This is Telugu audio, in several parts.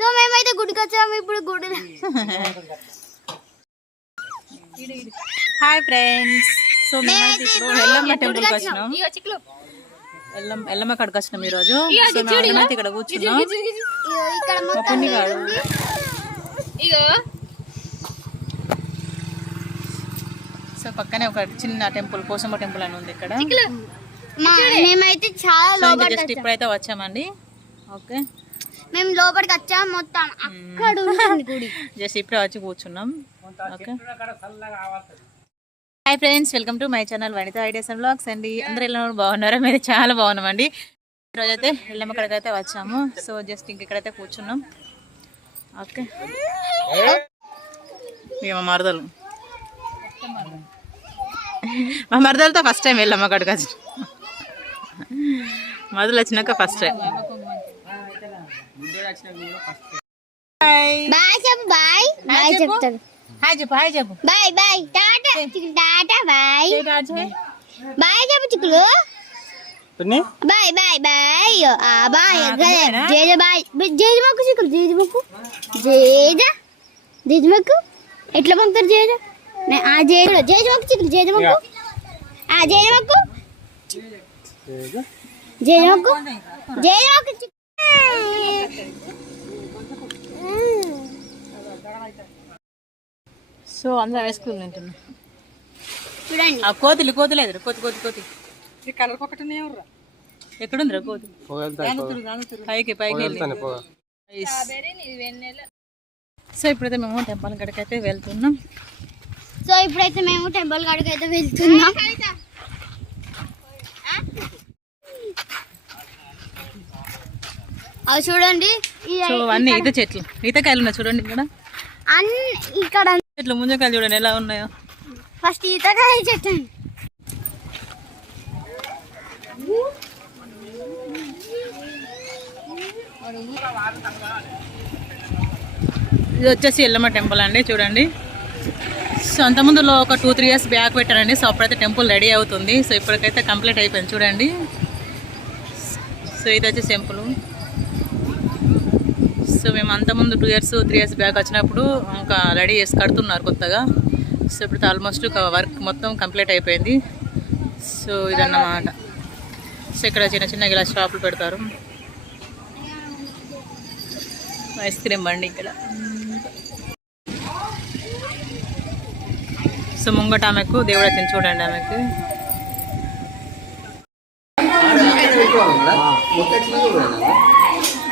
సో మేమైతే గుడికి వచ్చాము ఇప్పుడు గుడి హాయ్ ఫ్రెండ్స్ సో మేమైతే ఇప్పుడు ఎల్లమ్మ టెంపుల్కి వచ్చినాం. ఎల్లమ్మ ఎల్లమ్మ కాడికి వచ్చినాం ఈరోజు. సో మేమైతే ఇక్కడ కూర్చున్నాం. మా పుణ్య కాడు సో పక్కనే ఒక చిన్న టెంపుల్ పోసమ్మ టెంపుల్ అని ఉంది ఇక్కడ. మేమైతే చాలా ఇప్పుడైతే వచ్చామండి. ఓకే. మేము లోపలికి వచ్చాము మొత్తం అక్కడ గుడి. జస్ట్ ఇప్పుడే వచ్చి కూర్చున్నాం. Okay. Hi friends welcome to my channel Vanitha ideas and blogs అండి. అందరూ ఎలా? బాగున్నారా? మీరు చాలా బాగున్నామండి. ఈరోజు అయితే కడకి అయితే వచ్చాము. సో జస్ట్ ఇంక ఇక్కడైతే కూర్చున్నాం. ఓకే. ఇక మా మరదలు. మా మరదలతో ఫస్ట్ టైం వెళ్ళమ్మ కడకి వచ్చి మరదలు వచ్చినాక ఫస్ట్ టైం బాయ్ చెప్పు బాయ్ బాయ్ చెప్తాడు హాయ్ చెప్పు హాయ్ చెప్పు బాయ్ బాయ్ టాటా చిక్కులు టాటా బాయ్ బాయ్ చెప్పు చిక్కులు బాయ్ బాయ్ బాయ్ ఆ బాయ్ అంతేనా? జేజ బాయ్ జేజ మొక్కు చిక్కులు జేజ మొక్కు జేజ జేజ మొక్కు ఎట్లా మొక్కుతారు జేజ నే- ఆ జేజ జేజ మొక్కు చిక్కులు జేజ మొక్కు ఆ జేజ మొక్కు జేజ మొక్కు జేజ మొక్కు చిక్కులు సో అందరూ వేసుకుని తింటున్నాం చూడండి. ఆ కోతులు కోతులు ఎదురు కోతి కోతి కోతి. ఎక్కడుందిరా కోతి పైకి పైకి వెళ్ళి. Nice. సో ఇప్పుడైతే మేము టెంపుల్ కాడికి అయితే వెళ్తున్నాం. సో ఇప్పుడైతే మేము టెంపుల్ కాడికి అయితే వెళ్తున్నాం అవి చూడండి. సో అన్ని ఈత చెట్లు. ఈతకాయలు ఉన్నాయి చూడండి ఇక్కడ అన్ని ఇక్కడ చెట్లు ముంజకాయలు చూడండి ఎలా ఉన్నాయో. ఫస్ట్ ఈతకాయ చెట్టు. ఇది వచ్చేసి ఎల్లమ్మ టెంపుల్ అండి చూడండి. సో అంతకుముందులో ఒక టూ త్రీ ఇయర్స్ బ్యాక్ పెట్టారండి. సో అప్పుడైతే టెంపుల్ రెడీ అవుతుంది. సో ఇప్పటికైతే కంప్లీట్ అయిపోయింది చూడండి. సో ఇది వచ్చేసి టెంపుల్. సో మేము అంతకుముందు two years three years back వచ్చినప్పుడు ఇంకా రెడీ చేసి కడుతున్నారు కొత్తగా. సో ఇప్పుడు ఆల్మోస్ట్ వర్క్ మొత్తం కంప్లీట్ అయిపోయింది. సో ఇదన్నమాట. సో ఇక్కడ చిన్న చిన్న ఇలా షాపులు పెడతారు. ఐస్ క్రీమ్ బండి ఇక్కడ. సో ముంగట ఆమెకు దేవుడు వచ్చింది చూడండి ఆమెకు.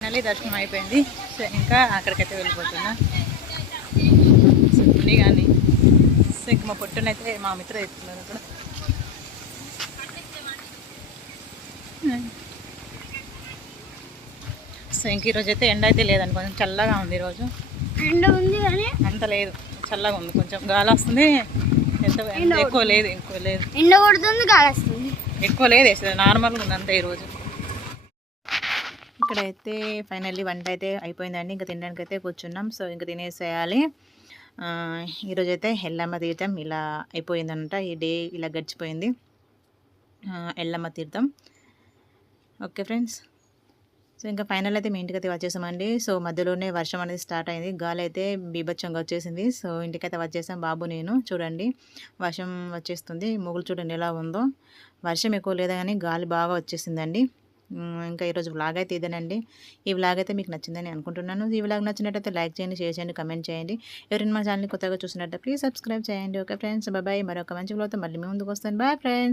మళ్ళీ దర్శనం అయిపోయింది. సో ఇంకా అక్కడికైతే వెళ్ళిపోతున్నా. సో కానీ సో ఇంక మా పొట్టునైతే మా మిత్ర ఎత్తున్నారు అక్కడ. సో ఇంక ఈరోజు అయితే ఎండ అయితే లేదండి. కొంచెం చల్లగా ఉంది ఈరోజు. ఎండ ఉంది కానీ అంత లేదు. చల్లగా ఉంది. కొంచెం గాలి వస్తుంది. ఎంత ఎక్కువ లేదు ఎక్కువ లేదు. ఎండ కొడుతుంది గాలి వస్తుంది. ఎక్కువ లేదు అసలు నార్మల్గా ఉంది అంతే ఈరోజు. ఇక్కడైతే ఫైనల్లీ వంట అయితే అయిపోయిందండి. ఇంకా తినడానికి అయితే కూర్చున్నాం. సో ఇంకా తినేసేయాలి. ఆ, ఈరోజు అయితే ఎల్లమ్మ తీర్థం ఇలా అయిపోయిందనమాట ఈ డే ఇలా గడిచిపోయింది. ఎల్లమ్మ తీర్థం. Okay friends. సో ఇంకా ఫైనల్ అయితే మీ ఇంటికైతే వచ్చేసామండి. సో మధ్యలోనే వర్షం అనేది స్టార్ట్ అయింది. గాలి అయితే బీభత్సంగా వచ్చేసింది. సో ఇంటికైతే వచ్చేసాం బాబు నేను. చూడండి. వర్షం వచ్చేస్తుంది. మొగులు చూడండి ఎలా ఉందో. వర్షం ఎక్కువ లేదా కానీ గాలి బాగా వచ్చేసిందండి. ఇంకా ఈరోజు వ్లాగ్ అయితే ఇదేనండి. ఈ వ్లాగ్ అయితే మీకు నచ్చిందని అనుకుంటున్నాను. ఈ వ్లాగ్ నచ్చినట్టయితే లైక్ చేయండి షేర్ చేయండి కమెంట్ చేయండి. ఎవరైనా మా ఛానల్ని కొత్తగా చూసినట్టు ప్లీజ్ సబ్స్క్రైబ్ చేయండి. Okay friends bye. మరొక మంచి వ్లాగ్తో మళ్ళీ మీ ముందుకు వస్తాను. Bye friends.